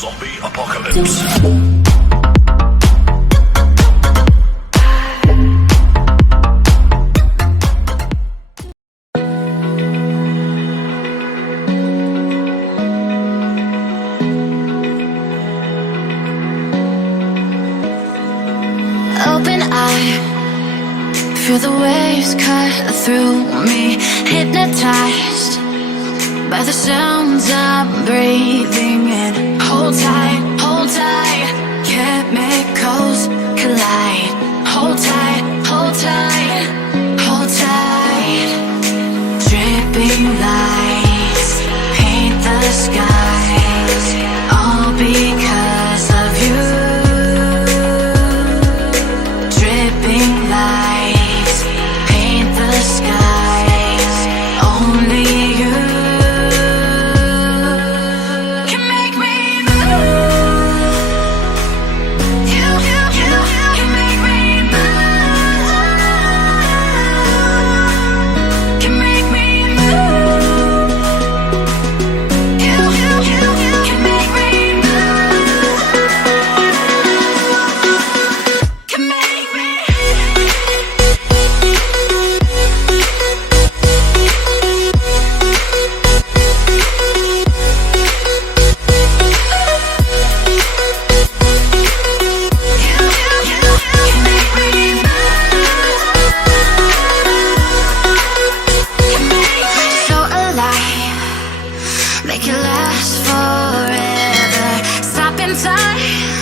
Zombie apocalypse. Open eye, feel the waves cut through me. Hypnotized by the sounds I'm breathing in. Hold tight, hold tight. Chemicals collide. Hold tight, hold tight, hold tight. Dripping lights paint the skies, all because of you. Dripping lights paint the skies, only you can make me move. You can make me move. Can make me move. You can make me move. Can make me. So alive, make it last forever. Stop in time.